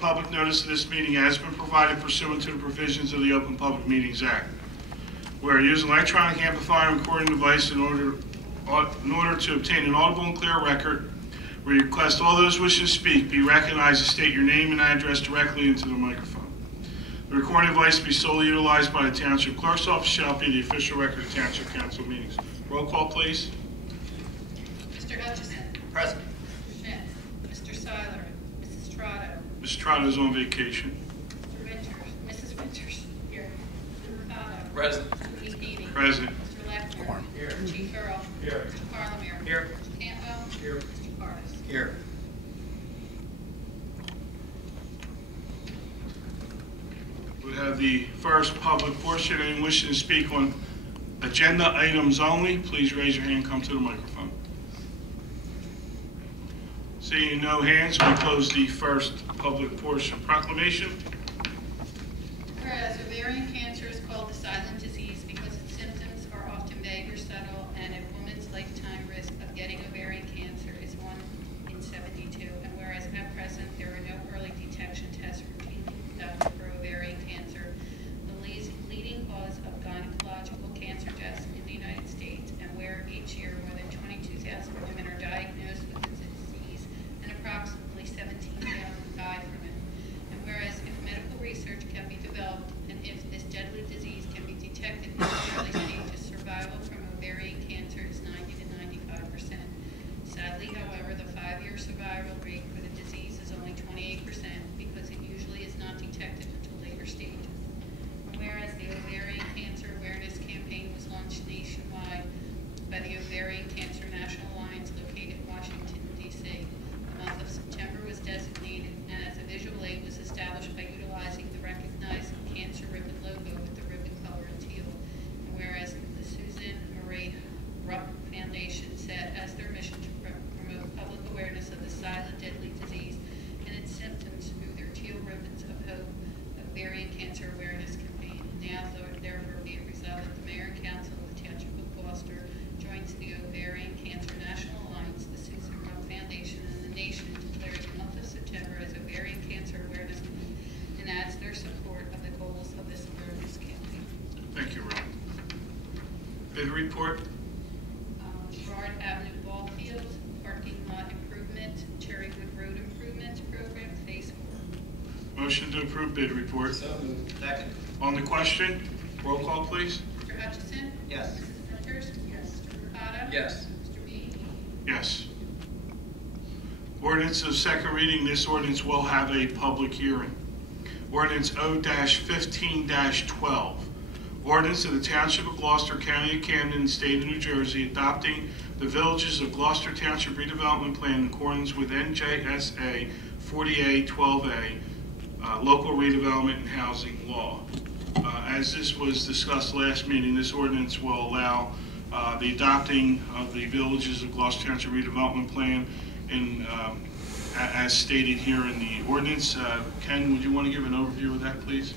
public notice of this meeting has been provided pursuant to the provisions of the Open Public Meetings Act. We are using electronic amplifier and recording device in order to obtain an audible and clear record. We request all those wishing to speak be recognized and state your name and address directly into the microphone. The recording device be solely utilized by the Township Clerk's Office, shall be the official record of Township Council meetings. Roll call, please. Mr. Hutchison. Present. Mr. Schmidt. Mr. Seiler. Mrs. Trotto. Mr. Trotter is on vacation. Mr. Winters. Mrs. Winters. Here. Mr. Mercado. Present. Mr. Deedy. Present. Mr. Lechner. Here. Chief Earl. Here. Mr. Parliament. Here. Mr. Cantwell. Here. Mr. Cardis. Here. We have the first public portion. Anyone wishing to speak on agenda items only, please raise your hand, come to the microphone. Seeing no hands, we close the first public portion. Proclamation. Whereas ovarian cancer is called the silent disease because its symptoms are often vague or subtle, and a woman's lifetime risk of getting ovarian cancer is 1 in 72. And whereas at present there are no early detection tests routinely conducted for ovarian cancer, the leading cause of gynecological cancer deaths in the United States, and where each year more than 22,000 women are diagnosed with the disease and approximately 17,000 die from it. And whereas if medical research can be developed and if this deadly disease can be detected in the early stages, survival from ovarian cancer is 90 to 95%. Sadly, however, the 5-year survival rate for the disease is only 28% because it usually is not detected until later stages. And whereas the Ovarian Cancer Awareness Campaign was launched nationwide by the Ovarian Cancer National Alliance located in Washington, D.C. The month of September was designated, and as a visual aid was established by utilizing the recognized cancer ribbon logo with the ribbon color in teal. And whereas the Susan Marie Rupp Foundation set as their mission to promote public awareness of the silent deadly disease and its symptoms through their teal ribbons of hope ovarian cancer awareness campaign. Now, therefore, be it resolved that the Mayor and Council of the Township of Gloucester joins the Ovarian Cancer National Alliance, the Susan Rupp Foundation, and the nation declares the month of September as Ovarian Cancer Awareness Month and adds their support of the goals of this awareness campaign. Thank you, Rob. Bid report. Gerard Avenue Ball Fields, parking lot improvement, Cherrywood Road Improvements Program, Phase 4. Motion to approve bid report. So moved. Second. On the question, roll call, please. Mr. Hutchison? Yes. Mrs. Winters? Yes. Mr. Mercado? Yes. Mr. Deedy? Yes. Ordinance of second reading. This ordinance will have a public hearing. Ordinance O-15-12. Ordinance of the Township of Gloucester, County of Camden, State of New Jersey, adopting the Villages of Gloucester Township redevelopment plan in accordance with NJSA 40A-12A, local redevelopment and housing law. As this was discussed last meeting, this ordinance will allow the adopting of the Villages of Gloucester Township redevelopment plan in, as stated here in the ordinance. Ken, would you want to give an overview of that, please?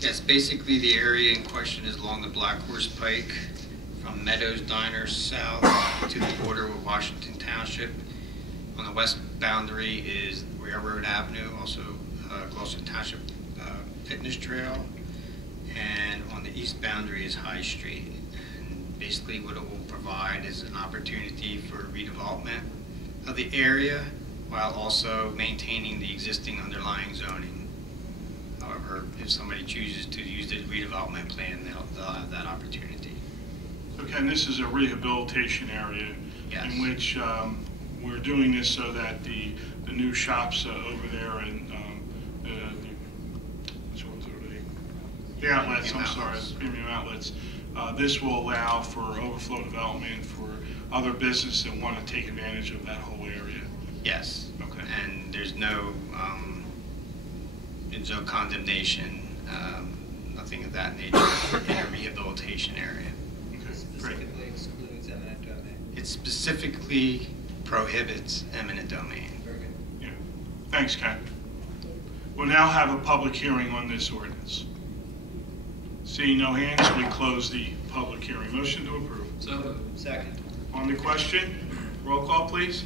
Yes, basically the area in question is along the Black Horse Pike from Meadows Diner south to the border with Washington Township. On the west boundary is Railroad Avenue, also Gloucester Township Fitness Trail, and on the east boundary is High Street. And basically what it will provide is an opportunity for redevelopment of the area while also maintaining the existing underlying zoning. However, if somebody chooses to use the redevelopment plan, they'll have that opportunity. So Ken, this is a rehabilitation area. Yes. In which we're doing this so that the new shops over there and which ones are they? The outlets, I'm sorry, the premium outlets. This will allow for overflow development for other businesses that want to take advantage of that whole area. Yes. Okay. And there's no condemnation, nothing of that nature in a rehabilitation area. Okay, Specifically excludes eminent domain. It specifically prohibits eminent domain. Very good. Yeah. Thanks, Ken. We'll now have a public hearing on this ordinance. Seeing no hands, we close the public hearing. Motion to approve. So moved. Second. On the question, roll call, please.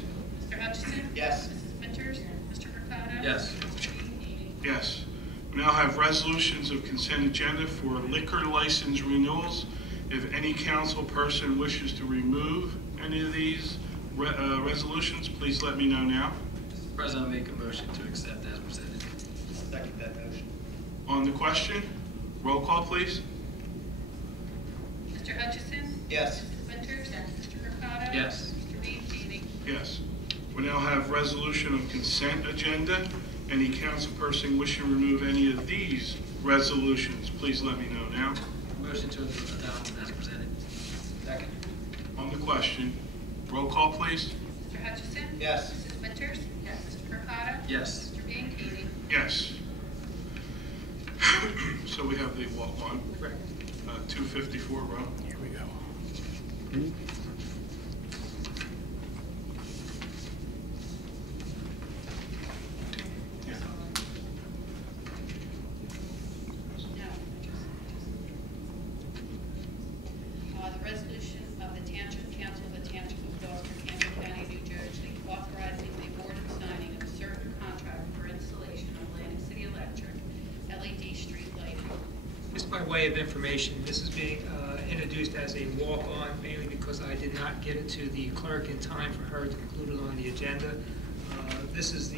Mr. Hutchison? Yes. Mrs. Winters? Mr. Mercado? Yes. Mr. Ianni? Yes. We now have resolutions of consent agenda for liquor license renewals. If any council person wishes to remove any of these resolutions, please let me know now. Mr. President, I make a motion to accept as presented. Second that motion. On the question, roll call, please. Mr. Hutchison? Yes. Mrs. Winters? Mr. Mercado? Yes. Mr. Ianni? Yes. We now have resolution of consent agenda. Any council person wishing to remove any of these resolutions, please let me know now. Motion to adopt as presented. Second. On the question, roll call, please. Mr. Hutchison? Yes. Mrs. Winters? Yes. Mr. Mercado? Yes. Mr. Ianni? Yes. So we have the walk-on. Correct. 254, Ron. Here we go. The resolution of the Township Council of the Township of Gloucester, Camden County, New Jersey, authorizing the award and signing of a certain contract for installation of Atlantic City Electric LED street lighting. Just by way of information, this is being introduced as a walk-on, mainly because I did not get it to the clerk in time for her to include it on the agenda. This is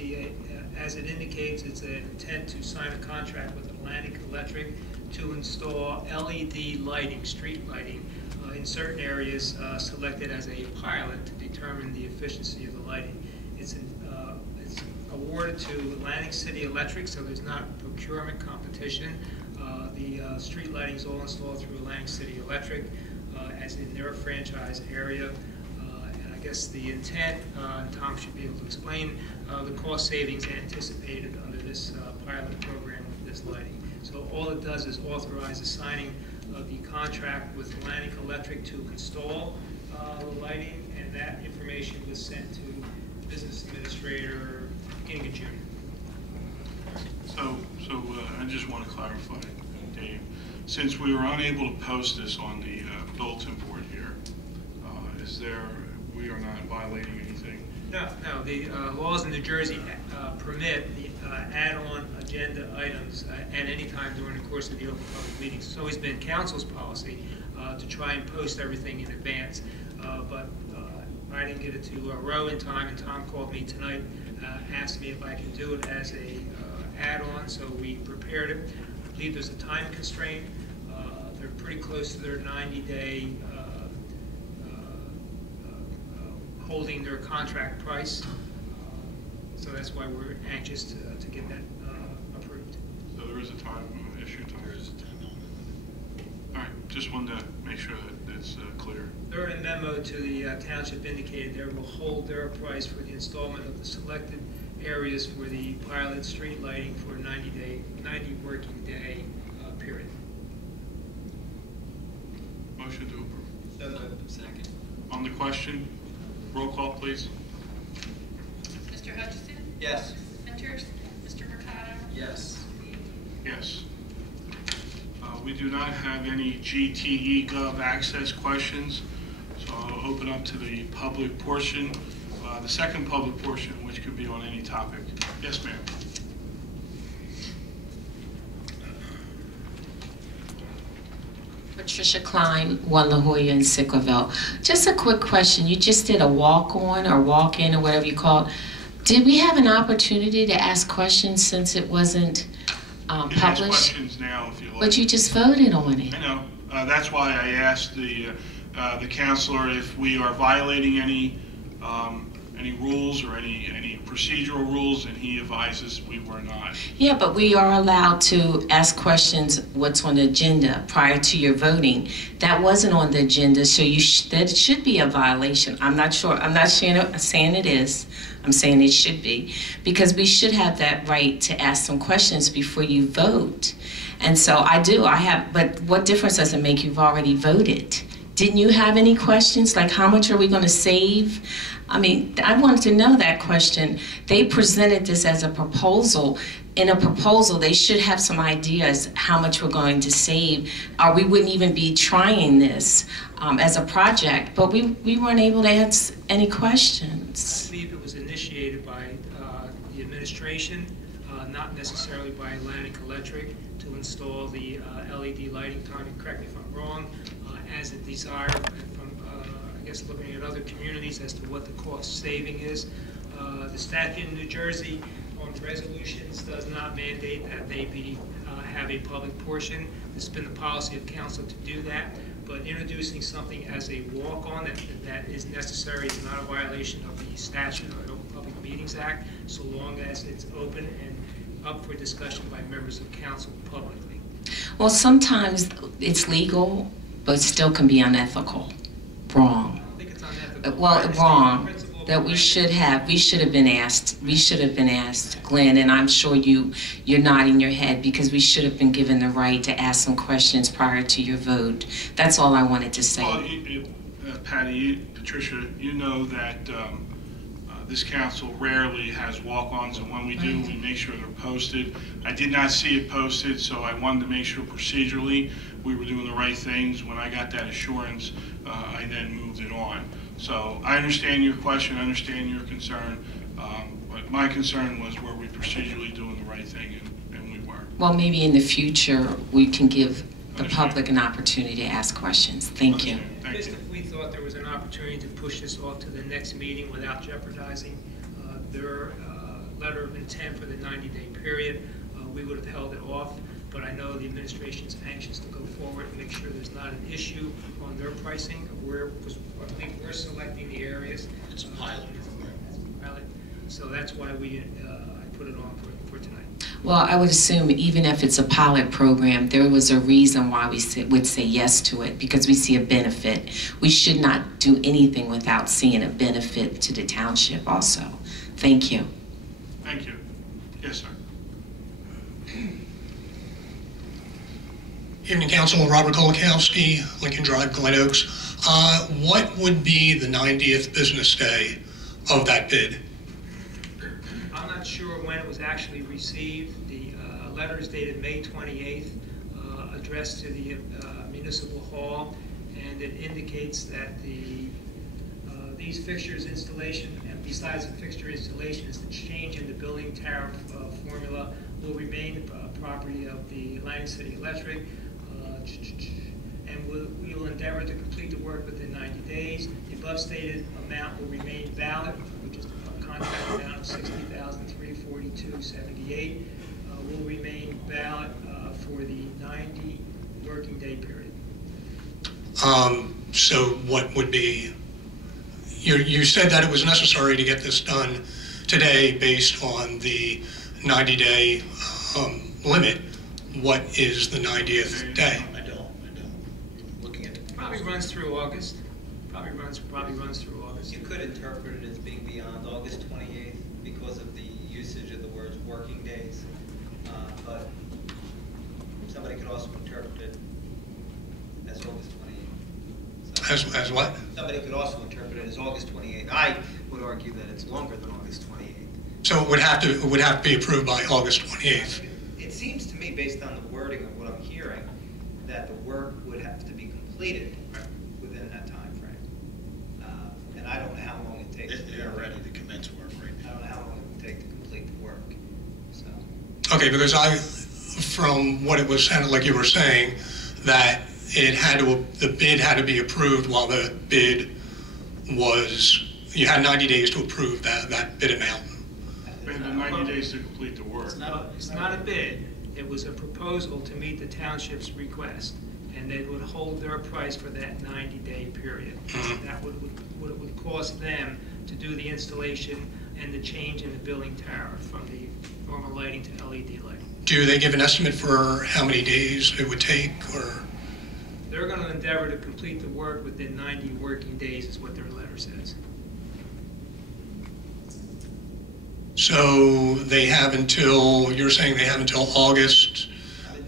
as it indicates, it's an intent to sign a contract with Atlantic Electric to install LED lighting, street lighting, in certain areas selected as a pilot to determine the efficiency of the lighting. It's awarded to Atlantic City Electric, so there's not procurement competition. The street lighting is all installed through Atlantic City Electric, as in their franchise area. And I guess the intent, and Tom should be able to explain, the cost savings anticipated under this pilot program with this lighting. So all it does is authorize the signing of the contract with Atlantic Electric to install the lighting, and that information was sent to the business administrator beginning of June. So I just want to clarify, Dave, since we were unable to post this on the bulletin board here, we are not violating anything? No, the laws in New Jersey permit the add-on agenda items at any time during the course of the open public meetings. It's always been council's policy to try and post everything in advance, but I didn't get it to Roe in time, and Tom called me tonight, asked me if I can do it as a add-on, so we prepared it. I believe there's a time constraint. They're pretty close to their 90-day holding their contract price. So that's why we're anxious to get that approved. So there is a time issue. There is a time element. All right, just wanted to make sure that it's clear. Their memo to the township indicated they will hold their price for the installment of the selected areas for the pilot street lighting for a 90 working day period. Motion to approve. So moved. Second. On the question, roll call, please. Mr. Hutchison? Yes. Mrs. Winters? Mr. Mercado? Yes. Yes. We do not have any GTE Gov access questions, so I'll open up to the public portion, the second public portion, which could be on any topic. Yes, ma'am. Patricia Klein, 1 La Jolla in Sicklerville. Just a quick question. You just did a walk-on or walk-in or whatever you call it. Did we have an opportunity to ask questions since it wasn't You can ask published? questions now if you like. But you just voted on it. I know. That's why I asked the counselor if we are violating any rules or any procedural rules, and he advises we were not. Yeah, but we are allowed to ask questions what's on the agenda prior to your voting. That wasn't on the agenda, so that should be a violation. I'm not sure. I'm not saying it is. I'm saying it should be, because we should have that right to ask some questions before you vote. And so I have, but what difference does it make? You've already voted. Didn't you have any questions? Like, how much are we going to save? I mean, I wanted to know that question. They presented this as a proposal. In a proposal, they should have some ideas how much we're going to save, or we wouldn't even be trying this as a project, but we weren't able to ask any questions. I believe it was initiated by the administration, not necessarily by Atlantic Electric, to install the LED lighting. Tommy, correct me if I'm wrong, as a desire from, I guess, looking at other communities as to what the cost saving is. The statute in New Jersey on resolutions does not mandate that they be have a public portion. It's been the policy of council to do that, but introducing something as a walk-on that is necessary is not a violation of the statute or the Open Public Meetings Act, so long as it's open and up for discussion by members of council publicly. Well, sometimes it's legal, but still can be unethical. Wrong. I don't think it's unethical. Well, wrong. That we should have been asked, Glenn, and I'm sure you're nodding your head, because we should have been given the right to ask some questions prior to your vote. That's all I wanted to say. Well, Patty, Patricia, you know that this council rarely has walk-ons, and when we do, we make sure they're posted. I did not see it posted, so I wanted to make sure procedurally we were doing the right things. When I got that assurance, I then moved it on. So I understand your question, I understand your concern, but my concern was, were we procedurally doing the right thing, and we were. Well, maybe in the future we can give the public an opportunity to ask questions. Thank you. Thank Just you. if we thought there was an opportunity to push this off to the next meeting without jeopardizing their letter of intent for the 90-day period, we would have held it off. But I know the administration is anxious to go forward and make sure there's not an issue on their pricing. We're selecting the areas. It's a pilot. Pilot. So that's why I put it on for tonight. Well, I would assume even if it's a pilot program, there was a reason why we would say yes to it, because we see a benefit. We should not do anything without seeing a benefit to the township also. Thank you. Thank you. Yes, sir. Evening, Council. Robert Kolakowski, Lincoln Drive, Glen Oaks. What would be the 90th business day of that bid? I'm not sure when it was actually received. The letter is dated May 28th, addressed to the Municipal Hall, and it indicates that these fixtures installation, and besides the fixture installation, is the change in the building tariff formula will remain the property of the Atlantic City Electric, and we will endeavor to complete the work within 90 days. The above stated amount will remain valid, which is a contract amount of $60,342.78, will remain valid for the 90 working day period. So what would be, you said that it was necessary to get this done today based on the 90-day limit. What is the 90th day? I don't. Looking at it. Probably runs through August. Probably runs through August. You could interpret it as being beyond August 28th because of the usage of the words working days, but somebody could also interpret it as August 28th. So As what? somebody could also interpret it as August 28th. I would argue that it's longer than August 28th. So it would have to be approved by August 28th. It seems to me, based on the wording of what I'm hearing, that the work would have to be completed within that time frame. And I don't know how long it takes. They're ready to commence work right I now. don't know how long it would take to complete the work. So Okay, because from what it was sounded like you were saying, that the bid had to be approved while the bid was, you had 90 days to approve that bid amount. We had the 90 days to complete the work. It's not a bid. It was a proposal to meet the township's request, and they would hold their price for that 90-day period. That would what it would cost them to do the installation and the change in the billing tariff from the normal lighting to LED lighting. Do they give an estimate for how many days it would take, or? They're going to endeavor to complete the work within 90 working days, is what their letter says. So they have until, you're saying they have until August?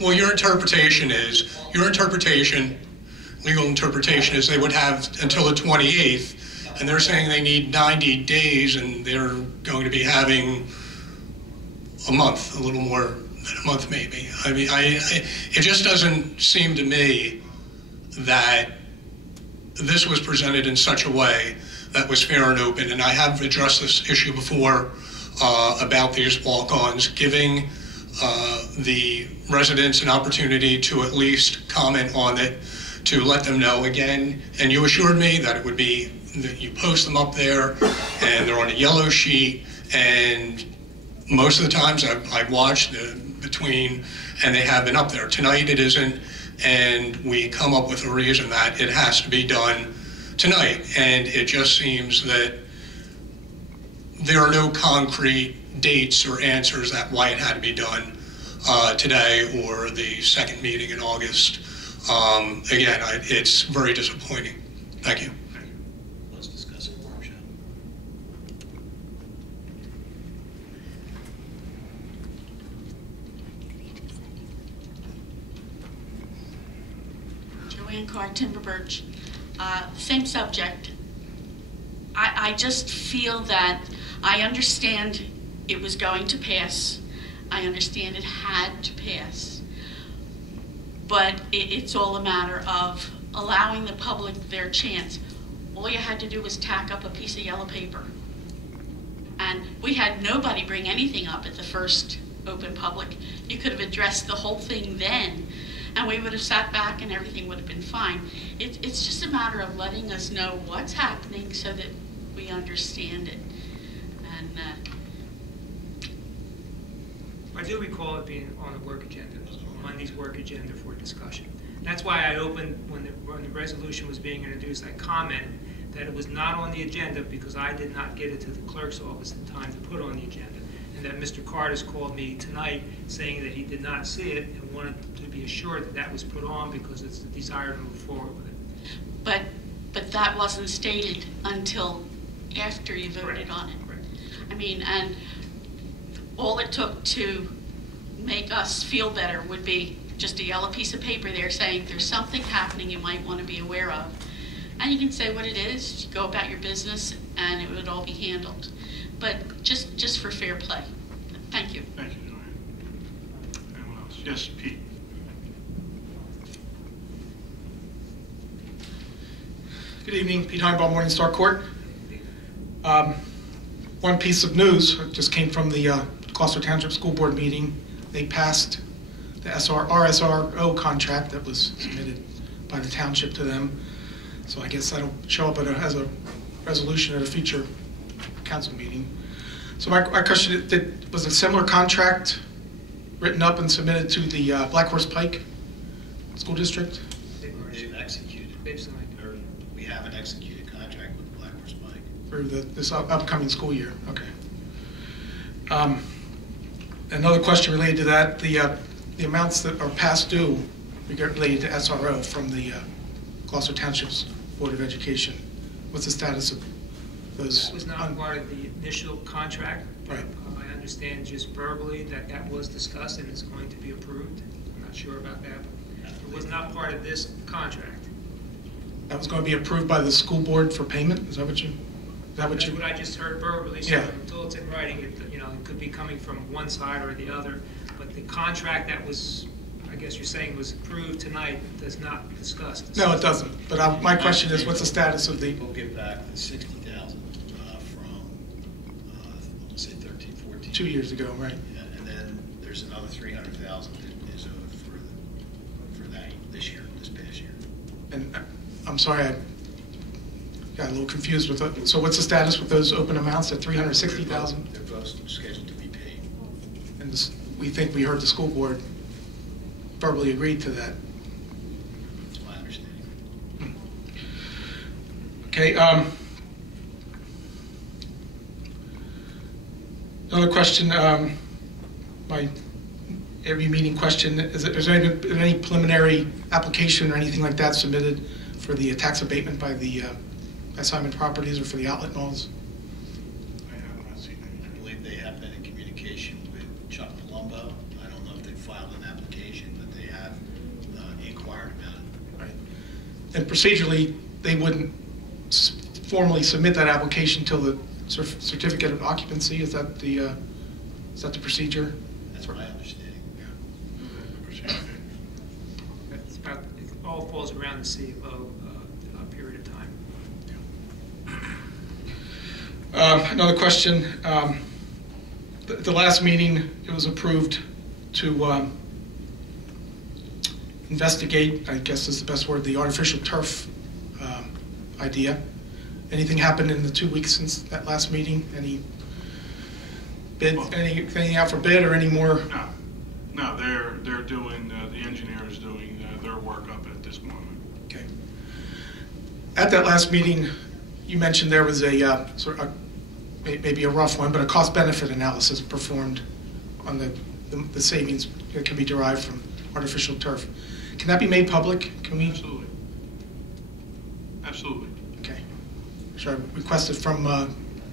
Well, your interpretation legal interpretation is they would have until the 28th, and they're saying they need 90 days, and they're going to be having a month, a little more than a month maybe. I mean, it just doesn't seem to me that this was presented in such a way that was fair and open, and I have addressed this issue before about these walk-ons, giving the residents an opportunity to at least comment on it, to let them know again, and you assured me that it would be, that you post them up there, and they're on a yellow sheet, and most of the times I've watched between, and they have been up there. Tonight it isn't, and we come up with a reason that it has to be done tonight, and it just seems that there are no concrete dates or answers that why it had to be done today or the second meeting in August. Again, it's very disappointing. Thank you. Let's discuss it in workshop. Joanne Carr, Timber Birch. Same subject. I just feel that I understand it was going to pass. I understand it had to pass. But it's all a matter of allowing the public their chance. All you had to do was tack up a piece of yellow paper. And we had nobody bring anything up at the first open public. You could have addressed the whole thing then, and we would have sat back and everything would have been fine. It's just a matter of letting us know what's happening so that we understand it. And I do recall it being on the work agenda, Monday's work agenda for discussion. That's why I opened, when the resolution was being introduced, I commented that it was not on the agenda because I did not get it to the clerk's office in time to put on the agenda. And that Mr. Carter's called me tonight saying that he did not see it and wanted to be assured that that was put on because it's the desire to move forward with it. but that wasn't stated until after you voted on it. Correct. I mean, and all it took to make us feel better would be just a yellow piece of paper there saying there's something happening you might want to be aware of. And you can say what it is, go about your business, and it would all be handled. But just for fair play. Thank you. Thank you, Joanne. Anyone else? Yes, Pete. Good evening, Pete Heinbaum, Morningstar Court. One piece of news just came from the Gloucester Township School Board meeting. They passed the RSRO contract that was submitted by the township to them. So I guess that'll show up as a resolution at a future council meeting. So my question, was a similar contract written up and submitted to the Black Horse Pike School District? They've executed. They've signed. Or we have an executed contract with Black Horse Pike. For this upcoming school year, okay. Another question related to that, the amounts that are past due related to SRO from the Gloucester Township's Board of Education. What's the status of those? That was not part of the initial contract. Right. I understand just verbally that that was discussed and it's going to be approved. I'm not sure about that. It was not part of this contract. That was going to be approved by the school board for payment? Is that what you? That's what I just heard verbally. So Yeah. until it's in writing, it could be coming from one side or the other. But the contract that was, I guess you're saying, was approved tonight does not discuss this. No, it doesn't. But my question is, what's the status of the? We'll get back the 60,000 from, I want to say 13, 14. 2 years ago, right? Yeah, and then there's another 300,000 that is owed for that this year, this past year. And I'm sorry, I got a little confused with it. So what's the status with those open amounts at 360,000? They're both scheduled to be paid. And we think we heard the school board verbally agreed to that. That's my understanding. Okay. Another question, my every meeting question, is there any preliminary application or anything like that submitted for the tax abatement by the assignment properties or for the outlet malls? I have not seen I anything. believe they have been in communication with Chuck Palumbo. I don't know if they filed an application, but they have inquired about it. Right. And procedurally, they wouldn't formally submit that application until the certificate of occupancy. Is that the procedure? That's my understanding. It's about, it all falls around the CFO period of time. Another question. The last meeting, it was approved to investigate, I guess is the best word, the artificial turf idea. Anything happened in the 2 weeks since that last meeting? Any bid, anything out for bid or any more? No, they're doing, the engineer is doing their work up at this moment. Okay. At that last meeting, you mentioned there was a sort of maybe a rough one, but a cost-benefit analysis performed on the savings that can be derived from artificial turf. Can that be made public? Can we? Absolutely. Absolutely. Okay. Should I request it from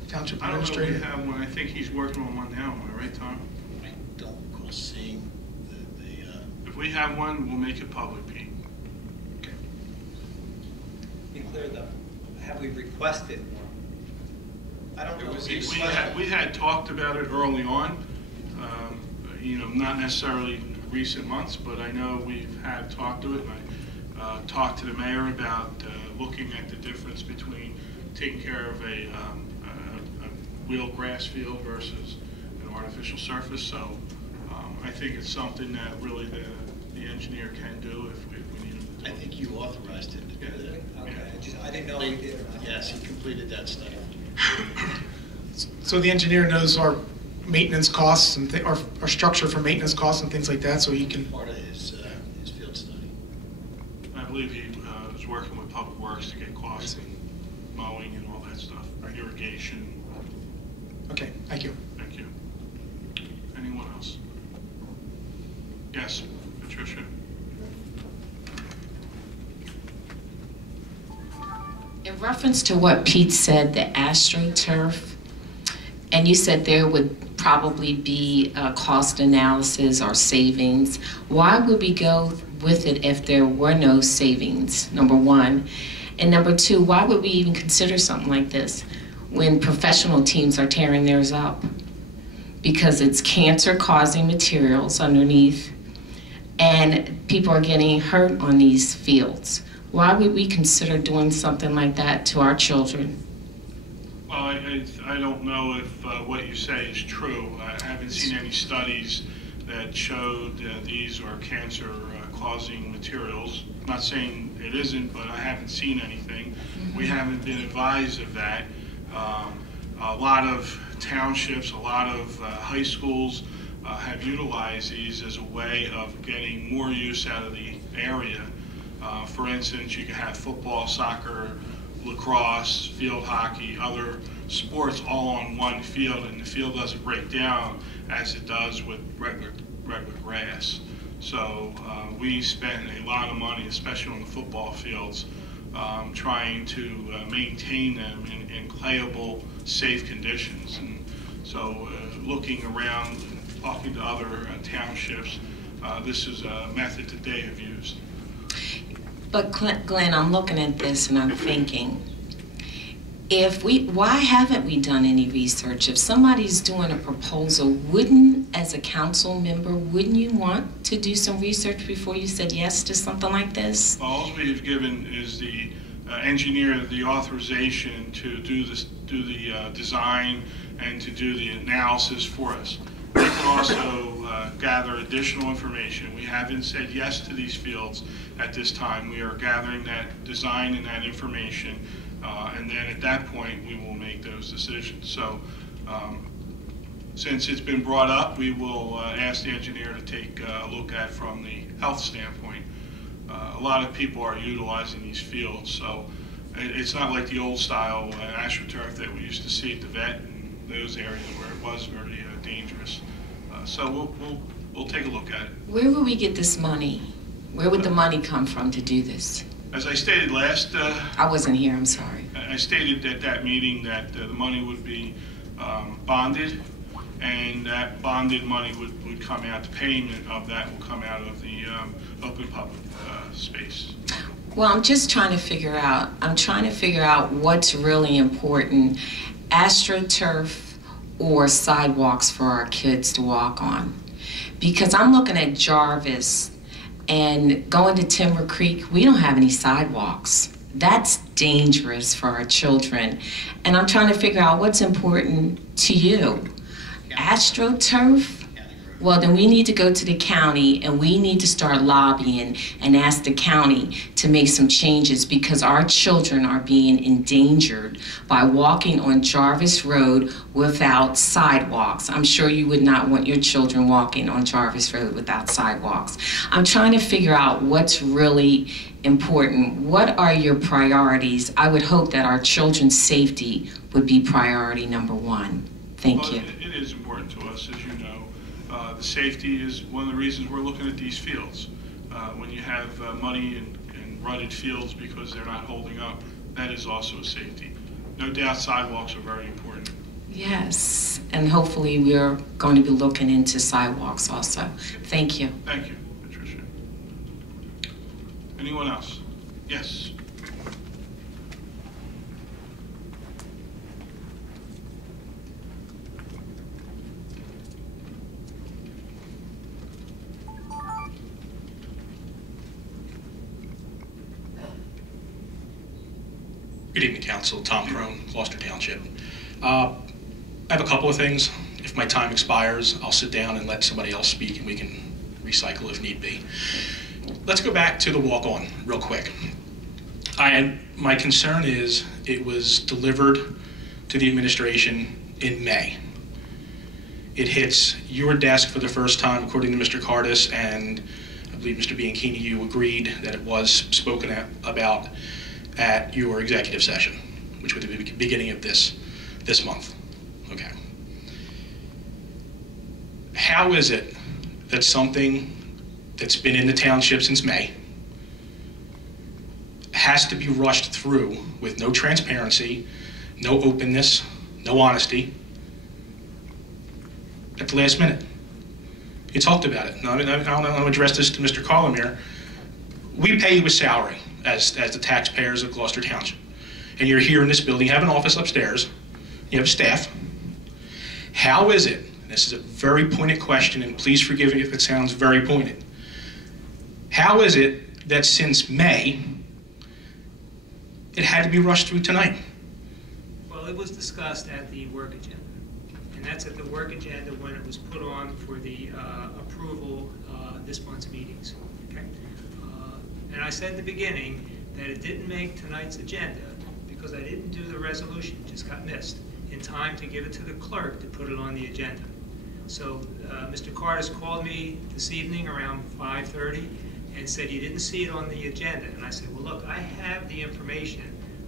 Township I don't know if Administrator? we have one. I think he's working on one now. Am I right, Tom? I don't recall seeing the If we have one, we'll make it public, Pete. Okay. Be clear though, have we requested one? I don't know. We had talked about it early on, not necessarily recent months, but I know we've had talked to it, and I talked to the mayor about looking at the difference between taking care of a wheeled grass field versus an artificial surface. So I think it's something that really the engineer can do if we need him to do I think you authorized him to do that. Okay, I didn't know we did or not. Yes, he completed that study. So the engineer knows our maintenance costs and our structure for maintenance costs and things like that, so he can. Part of his field study. I believe he was working with Public Works to get costs and mowing and all that stuff, irrigation. Okay, thank you. Thank you. Anyone else? Yes, Patricia? In reference to what Pete said, the AstroTurf, and you said there would probably be a cost analysis or savings. Why would we go with it if there were no savings, number one? And number two, why would we even consider something like this when professional teams are tearing theirs up? Because it's cancer-causing materials underneath, and people are getting hurt on these fields. Why would we consider doing something like that to our children? Well, I don't know if what you say is true. I haven't seen any studies that showed these are cancer-causing materials. I'm not saying it isn't, but I haven't seen anything. We haven't been advised of that. A lot of townships, a lot of high schools have utilized these as a way of getting more use out of the area. For instance, you can have football, soccer, lacrosse, field hockey, other sports all on one field, and the field doesn't break down as it does with regular grass. So we spend a lot of money, especially on the football fields, trying to maintain them in playable, safe conditions. And so looking around, talking to other townships, this is a method that they have used. But Glenn, I'm looking at this and I'm thinking, why haven't we done any research? If somebody's doing a proposal, as a council member, wouldn't you want to do some research before you said yes to something like this? All we've given is the engineer the authorization to do the design and to do the analysis for us. They can also gather additional information. We haven't said yes to these fields at this time. We are gathering that design and that information, and then at that point we will make those decisions. So since it's been brought up, we will ask the engineer to take a look at from the health standpoint. A lot of people are utilizing these fields, so it's not like the old style AstroTurf that we used to see at the vet and those areas where it was very dangerous. So we'll take a look at it. Where would we get this money? Where would the money come from to do this? As I stated last, I wasn't here, I'm sorry. I stated at that meeting that the money would be bonded, and that bonded money would come out, the payment of that will come out of the open public space. Well, I'm trying to figure out what's really important, AstroTurf or sidewalks for our kids to walk on. Because I'm looking at Jarvis and going to Timber Creek, we don't have any sidewalks. That's dangerous for our children. And I'm trying to figure out what's important to you. AstroTurf? Well, then we need to go to the county and we need to start lobbying and ask the county to make some changes because our children are being endangered by walking on Jarvis Road without sidewalks. I'm sure you would not want your children walking on Jarvis Road without sidewalks. I'm trying to figure out what's really important. What are your priorities? I would hope that our children's safety would be priority number one. Thank you. It is important to us, as you know. The safety is one of the reasons we're looking at these fields. When you have muddy and rutted fields because they're not holding up, that is also a safety. No doubt sidewalks are very important. Yes, and hopefully we're going to be looking into sidewalks also. Thank you. Thank you, Patricia. Anyone else? Yes. Good evening, Council. Tom Crone, Gloucester Township. I have a couple of things. If my time expires, I'll sit down and let somebody else speak and we can recycle if need be. Let's go back to the walk-on real quick. My concern is it was delivered to the administration in May. It hits your desk for the first time, according to Mr. Cardis, and I believe Mr. Bianchini, you agreed that it was spoken about at your executive session, which was the beginning of this month. Okay. How is it that something that's been in the township since May has to be rushed through with no transparency, no openness, no honesty at the last minute? You talked about it. Now, I'm going to address this to Mr. Carlemere. We pay you a salary as the taxpayers of Gloucester Township. And you're here in this building, you have an office upstairs, you have staff. How is it, and this is a very pointed question, and please forgive me if it sounds very pointed, how is it that since May, it had to be rushed through tonight? Well, it was discussed at the work agenda. And that's at the work agenda when it was put on for the approval this month's meetings. Okay? And I said at the beginning that it didn't make tonight's agenda because I didn't do the resolution, it just got missed, in time to give it to the clerk to put it on the agenda. So Mr. Cardis called me this evening around 5:30 and said he didn't see it on the agenda. And I said, well, look, I have the information,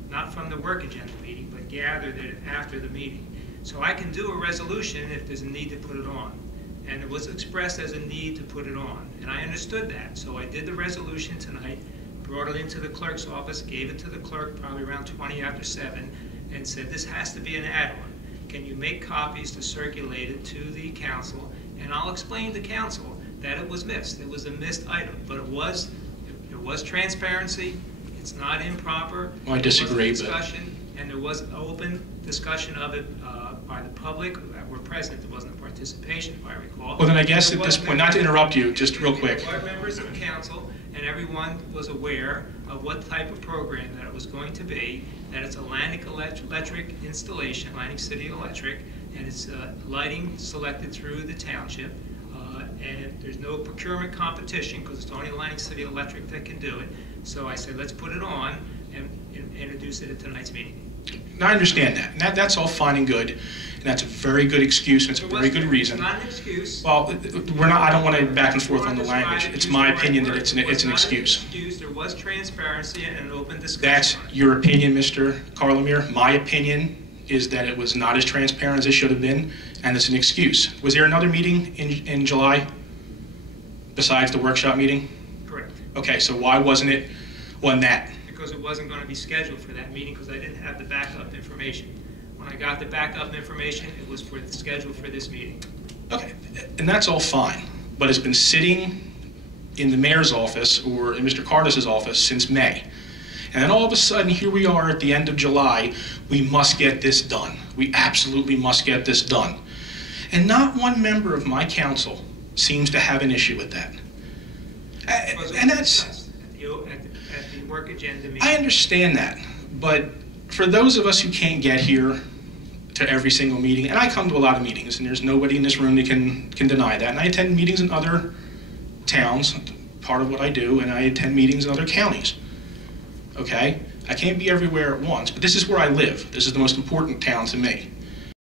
not from the work agenda meeting, but gathered it after the meeting. So I can do a resolution if there's a need to put it on. And it was expressed as a need to put it on. And I understood that. So I did the resolution tonight, brought it into the clerk's office, gave it to the clerk probably around 20 after 7, and said, this has to be an add-on. Can you make copies to circulate it to the council? And I'll explain to council that it was missed. It was a missed item, but it was transparency. It's not improper. Well, I disagree, but discussion, and there was open discussion of it by the public that were present. There wasn't a participation, if I recall. Well, then I guess at this point, not to interrupt you, just real quick. There were members of council, and everyone was aware of what type of program that it was going to be, that it's Atlantic Electric installation, Atlantic City Electric, and it's lighting selected through the township, and there's no procurement competition because it's only Atlantic City Electric that can do it. So I said, let's put it on and introduce it at tonight's meeting. Now, I understand that. And that's all fine and good. And that's a very good excuse. And it's a very good reason. It's not an excuse. Well, I don't want to back and forth on the language. It's my opinion that it's an excuse. There was transparency and an open discussion. That's your opinion, Mr. Carlemere. My opinion is that it was not as transparent as it should have been, and it's an excuse. Was there another meeting in July besides the workshop meeting? Correct. Okay, so why wasn't it on that? Because it wasn't going to be scheduled for that meeting because I didn't have the backup information. When I got the backup information, it was for the schedule for this meeting. Okay, and that's all fine, but it's been sitting in the mayor's office or in Mr. Cardis's office since May. And then all of a sudden, here we are at the end of July, we must get this done. We absolutely must get this done. And not one member of my council seems to have an issue with that. And that's... At the work agenda meeting. I understand that, but for those of us who can't get here to every single meeting, and I come to a lot of meetings, and there's nobody in this room that can deny that, and I attend meetings in other towns, part of what I do, and I attend meetings in other counties, okay? I can't be everywhere at once, but this is where I live. This is the most important town to me.